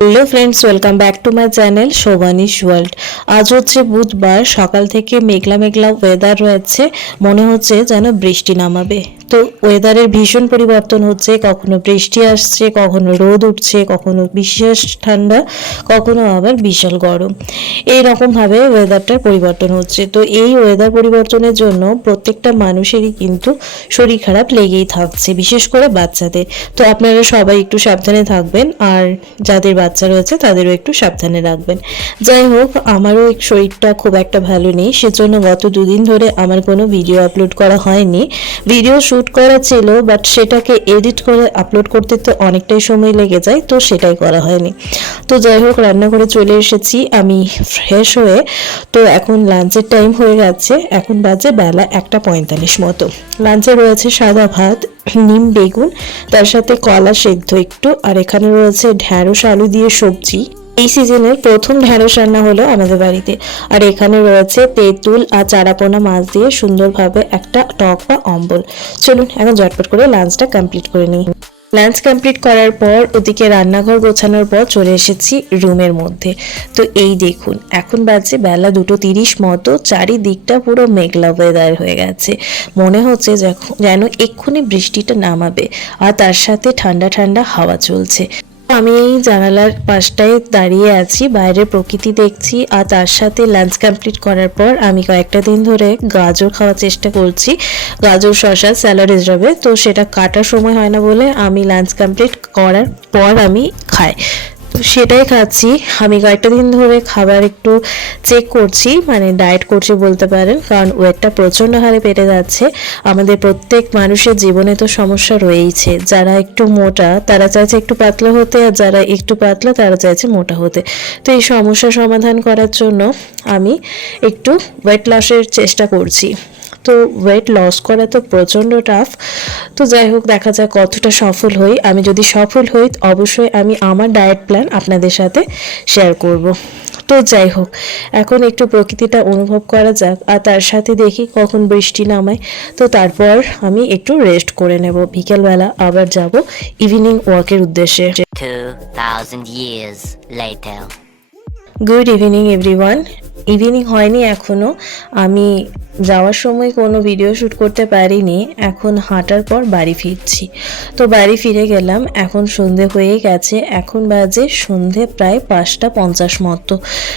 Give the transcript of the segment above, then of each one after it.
Hello friends welcome back to my channel Shobhanish world আজ হচ্ছে বুধবার, সকাল থেকে মেঘলা মেঘলা ওয়েদার রয়েছে, মনে হচ্ছে যেন বৃষ্টি নামাবে। তো ওয়েদারের ভীষণ পরিবর্তন হচ্ছে, কখনো বৃষ্টি আসছে, কখনো রোদ উঠছে, কখনো বিশেষ ঠান্ডা, কখনো আবার বিশাল গরম। এই রকমভাবে ওয়েদারটার পরিবর্তন হচ্ছে। তো এই ওয়েদার পরিবর্তনের জন্য প্রত্যেকটা মানুষেরই কিন্তু শরীর খারাপ লেগেই থাকছে, বিশেষ করে বাচ্চাদের। তো আপনারা সবাই একটু সাবধানে থাকবেন, আর যাদের বাচ্চা রয়েছে, তাদেরও একটু সাবধানে রাখবেন। যাই হোক, আমারও শরীরটা খুব একটা ভালো নেই, সেজন্য গত দুদিন ধরে আমার কোনো ভিডিও আপলোড করা হয়নি। ভিডিও শ্যুট করা ছিল, বাট সেটাকে এডিট করে আপলোড করতে তো অনেকটাই সময় লেগে যায়, তো সেটাই করা হয়নি। তো যাই হোক, রান্না করে চলে এসেছি, আমি ফ্রেশ হয়ে, তো এখন লাঞ্চের টাইম হয়ে গেছে, এখন বাজে বেলা একটা পঁয়তাল্লিশ মতো। লাঞ্চে রয়েছে সাদা ভাত, নিম বেগুন, তার সাথে কলা সেদ্ধ একটু, আর এখানে রয়েছে ঢ্যাঁড়স, আলু দিয়ে সবজি। এই সিজনের প্রথম ঢ্যাঁড়স রান্না হলো আমাদের বাড়িতে। আর এখানে রয়েছে তেঁতুল আর চারাপোনা মাছ দিয়ে সুন্দরভাবে একটা টক বা অম্বল। চলুন, এখন ঝটপট করে লাঞ্চটা কমপ্লিট করে নিই। লাঞ্চ কমপ্লিট করার পর ওদিকে রান্নাঘর গোছানোর পর চলে এসেছি রুমের মধ্যে। তো এই দেখুন, এখন বাজে বেলা দুটো তিরিশ মতো, চারিদিকটা পুরো মেঘলা ওয়েদার হয়ে গেছে। মনে হচ্ছে যেন এক্ষুনি বৃষ্টিটা নামাবে, আর তার সাথে ঠান্ডা ঠান্ডা হাওয়া চলছে। আমি এই জানালার পাশটায় দাঁড়িয়ে আছি বাইরে প্রকৃতি দেখছি, আর তার সাথে লাঞ্চ কমপ্লিট করার পর আমি কয়েকটা দিন ধরে গাজর খাওয়ার চেষ্টা করছি। গাজর শশা স্যালাড হিসাবে তো সেটা কাটার সময় হয় না বলে আমি লাঞ্চ কমপ্লিট করার পর আমি খাই। সেটাই খাচ্ছি। আমি কয়েকটা দিন ধরে খাবার একটু চেক করছি মানে ডায়েট করছি বলতে পারেন, কারণ ওয়েটটা প্রচণ্ড হারে বেড়ে যাচ্ছে। আমাদের প্রত্যেক মানুষের জীবনে তো সমস্যা রয়েইছে। যারা একটু মোটা, তারা চাইছে একটু পাতলা হতে, আর যারা একটু পাতলা, তারা চাইছে মোটা হতে। তো এই সমস্যা সমাধান করার জন্য আমি একটু ওয়েট লসের চেষ্টা করছি। তো ওয়েট লস করা তো প্রচণ্ড টাফ তো যাই হোক দেখা যাক কতটা সফল হই। আমি যদি সফল হই অবশ্যই আমি আমার ডায়েট প্ল্যান আপনাদের সাথে শেয়ার করব। তো যাই হোক এখন একটু প্রকৃতিটা অনুভব করা যাক আর তার সাথে দেখি কখন বৃষ্টি নামায়। তো তারপর আমি একটু রেস্ট করে নেব। বিকেলবেলা আবার যাব ইভিনিং ওয়াকের উদ্দেশ্যে। 2,000 years later. Good evening everyone evening হয়নি এখনও আমি যাওয়ার সময় কোনো ভিডিও শ্যুট করতে পারিনি। এখন হাঁটার পর বাড়ি ফিরছি। তো বাড়ি ফিরে গেলাম। এখন সন্ধে হয়ে গেছে। এখন বাজে সন্ধে প্রায় পাঁচটা পঞ্চাশ মতো।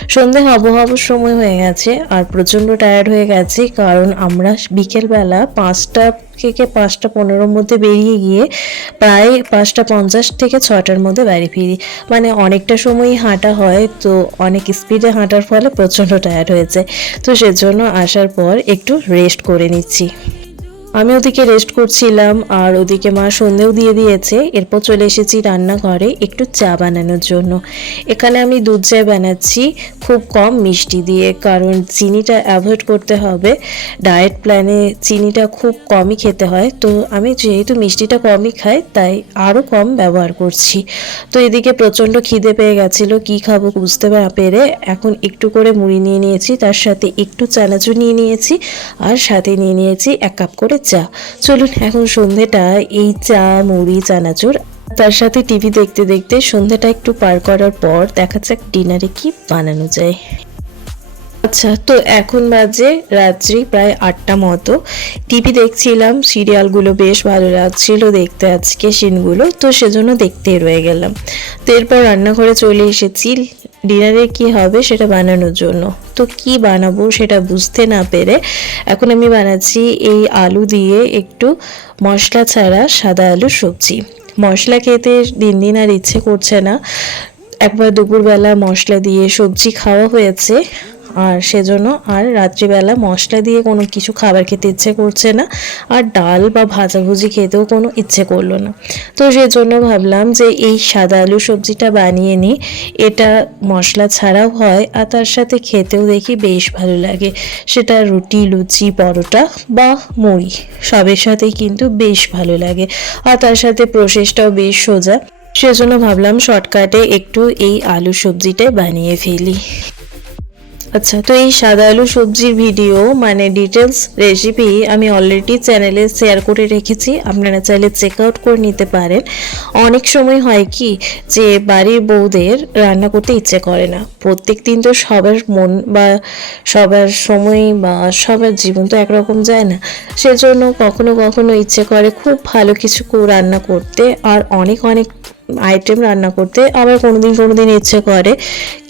সন্ধে হব হবার সময় হয়ে গেছে। আর প্রচণ্ড টায়ার্ড হয়ে গেছে। কারণ আমরা বিকেলবেলা পাঁচটা থেকে পাঁচটা পনেরোর মধ্যে বেরিয়ে গিয়ে প্রায় পাঁচটা পঞ্চাশ থেকে ছটার মধ্যে বাড়ি ফিরি। মানে অনেকটা সময়ই হাঁটা হয়। তো অনেক স্পিডে হাঁটার ফলে প্রচণ্ড টায়ার্ড হয়েছে। তো সেজন্য আসার পর একটু রেস্ট করে নিচ্ছি। আমি ওদিকে রেস্ট করছিলাম আর ওদিকে মা সন্ধেও দিয়ে দিয়েছে। এরপর চলে এসেছি রান্নাঘরে একটু চা বানানোর জন্য। এখানে আমি দুধ চা বানাচ্ছি, খুব কম মিষ্টি দিয়ে, কারণ চিনিটা অ্যাভয়েড করতে হবে। ডায়েট প্ল্যানে চিনিটা খুব কমই খেতে হয়। তো আমি যেহেতু মিষ্টিটা কমই খাই, তাই আরও কম ব্যবহার করছি। তো এদিকে প্রচণ্ড খিদে পেয়ে গেছিল, কি খাব বুঝতে না পেরে এখন একটু করে মুড়ি নিয়ে নিয়েছি, তার সাথে একটু চানাচুর নিয়ে নিয়েছি, আর সাথে নিয়ে নিয়েছি এক কাপ করে চা চলুন এখন সন্ধেটা এই চা, মুড়ি, চানাচুর, তার সাথে টিভি দেখতে দেখতে সন্ধেটা একটু পার করার পর দেখা যাক ডিনারে কি বানানো যায়। আচ্ছা তো এখন বাজে রাত্রি প্রায় আটটা মতো। টিভি দেখছিলাম, সিরিয়ালগুলো বেশ ভালো লাগছিল দেখতে আজকে সিনগুলো তো সেজন্য দেখতে রয়ে গেলাম। তো এরপর রান্নাঘরে চলে এসেছি ডিনারে কি হবে সেটা বানানোর জন্য। তো কি বানাবো সেটা বুঝতে না পেরে এখন আমি বানাচ্ছি এই আলু দিয়ে একটু মশলা ছাড়া সাদা আলুর সবজি। মশলা খেতে দিন দিন আর ইচ্ছে করছে না। একবার দুপুরবেলা মশলা দিয়ে সবজি খাওয়া হয়েছে। আর সেজন্য আর রাত্রিবেলা মশলা দিয়ে কোনো কিছু খাবার খেতে ইচ্ছে করছে না, আর ডাল বা ভাজাভুজি খেতেও কোনো ইচ্ছে করল না। তো সেজন্য ভাবলাম যে এই সাদা আলু সবজিটা বানিয়ে নিই, এটা মশলা ছাড়াও হয়, আর তার সাথে খেতেও দেখি বেশ ভালো লাগে। সেটা রুটি, লুচি, পরোটা বা মুড়ি, সবের সাথেই কিন্তু বেশ ভালো লাগে। আর তার সাথে প্রসেসটাও বেশ সোজা। সেজন্য ভাবলাম শর্টকাটে একটু এই আলু সবজিটাই বানিয়ে ফেলি। আচ্ছা তো এই সাদা আলু সবজির ভিডিও মানে ডিটেলস রেসিপি আমি অলরেডি চ্যানেলে শেয়ার করে রেখেছি। আপনারা চাইলে চেক আউট করে নিতে পারেন। অনেক সময় হয় কি, যে বাড়ির বউদের রান্না করতে ইচ্ছে করে না। প্রত্যেক দিন তো সবার মন বা সবার সময় বা সবার জীবন তো একরকম যায় না। সেজন্য কখনো কখনো ইচ্ছে করে খুব ভালো কিছু রান্না করতে। আর অনেক অনেক আইটেম রান্না করতে আবার কোনোদিন কোনোদিন ইচ্ছে করে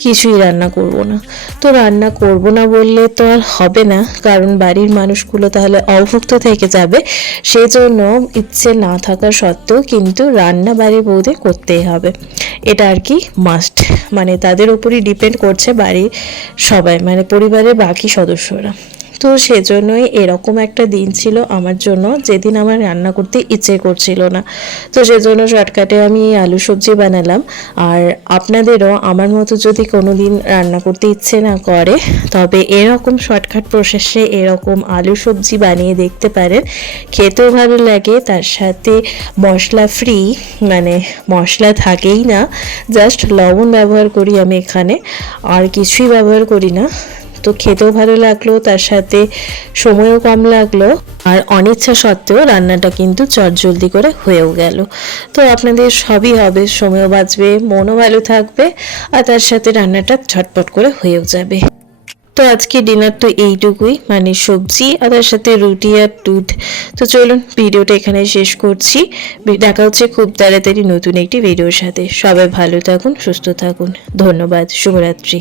কিছুই রান্না করব না। তো রান্না করব না বললে তো আর হবে না, কারণ বাড়ির মানুষগুলো তাহলে অভুক্ত থেকে যাবে। সেই জন্য ইচ্ছে না থাকা সত্ত্বেও কিন্তু রান্না বাড়ির বৌদি করতেই হবে। এটা আর কি মাস্ট মানে তাদের উপরই ডিপেন্ড করছে বাড়ির সবাই মানে পরিবারের বাকি সদস্যরা। তো সেজন্যই এরকম একটা দিন ছিল আমার জন্য, যেদিন আমার রান্না করতে ইচ্ছে করছিল না। তো সেজন্য শর্টকাটে আমি আলু সবজি বানালাম। আর আপনাদেরও আমার মতো যদি কোনো দিন রান্না করতে ইচ্ছে না করে, তবে এরকম শর্টকাট প্রসেসে এরকম আলু সবজি বানিয়ে দেখতে পারেন। খেতেও ভালো লাগে, তার সাথে মশলা ফ্রি মানে মশলা থাকেই না। জাস্ট লবণ ব্যবহার করি আমি এখানে, আর কিছুই ব্যবহার করি না। তো খেতেও ভালো লাগল, তার সাথে সময়ও কম লাগল। আর অনিচ্ছা সত্ত্বেও রান্নাটা কিন্তু চটজলদি করে হয়েও গেল। তো আপনাদের সবই হবে, সময়ও বাঁচবে, মনও ভালো থাকবে, আর তার সাথে রান্নাটা ঝটপট করে হয়েও যাবে। তো আজকে ডিনার তো এইটুকুই মানে সবজি আর তার সাথে রুটি আর দুধ। তো চলুন ভিডিওটা এখানে শেষ করছি। দেখা হচ্ছে খুব তাড়াতাড়ি নতুন একটি ভিডিওর সাথে। সবাই ভালো থাকুন, সুস্থ থাকুন। ধন্যবাদ, শুভরাত্রি।